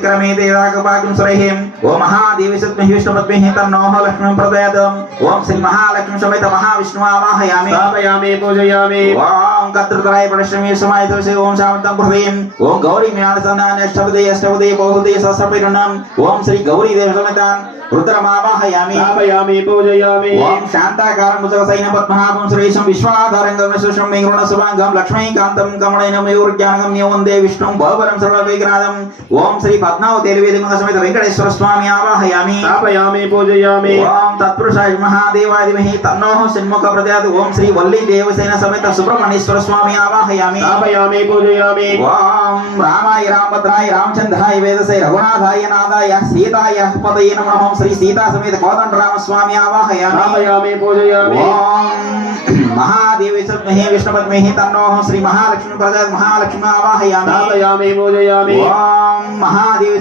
चक्रमे तेदाकपाकिं सुरहिं ओम महादेवी सद्महि विष्णुपद्महि तन्नोः लक्ष्मीं प्रदयात् ओम श्री महालक्ष्मी समेत महाविष्णु आवाहयामि स्थापयामि पूजयामि ओम कत्रतराय परिश्रमे समाहितस्य ओम शान्तं पृथ्वीं ओम गौरी मीनासनानि अष्टपदे बहुदे सहस्रपरिणम् ओम श्री गौरी देव समेतान् रुद्रमावाहयामि स्थापयामि पूजयामि ओम शांताकारं भुजगसैन पद्मनाभं सुरेशं विश्वाधारं सुषं मेघृणसुभांगं लक्ष्मीकान्तं कमलेन मयूरज्ञानगम्यं वन्दे विष्णुं भवरं सर्वविघ्नादं ओम श्री पद्मावतीर्वेदिमंग समेत वेंकटेश्वर स्वामी आवाहयामि स्थापयामि पूजयामि ओम तत्पुरुषाय महादेवाधिमहि तन्नोः षण्मुख प्रचोदयात् ओम श्री वल्ली देवसेन समेत सुब्रह्मण्येश्वर स्वामी आवाहयामि स्थापयामि पूजयामि ओम रामाय रामभद्राय रामचंद्राय वेदसे रघुनाथाय नाथाय सीताय पतये नमः ओम श्री सीता समेत कोदंडराम स्वामी आवाहयामि स्थापयामि पूजयामि ओम महादेवी सद्महि विष्णुपद्महि तन्नोः श्री महालक्ष्मी प्रचोदयात् महालक्ष्मी आवाहयामि स्थापयामि पूजयामि ओम महादेवी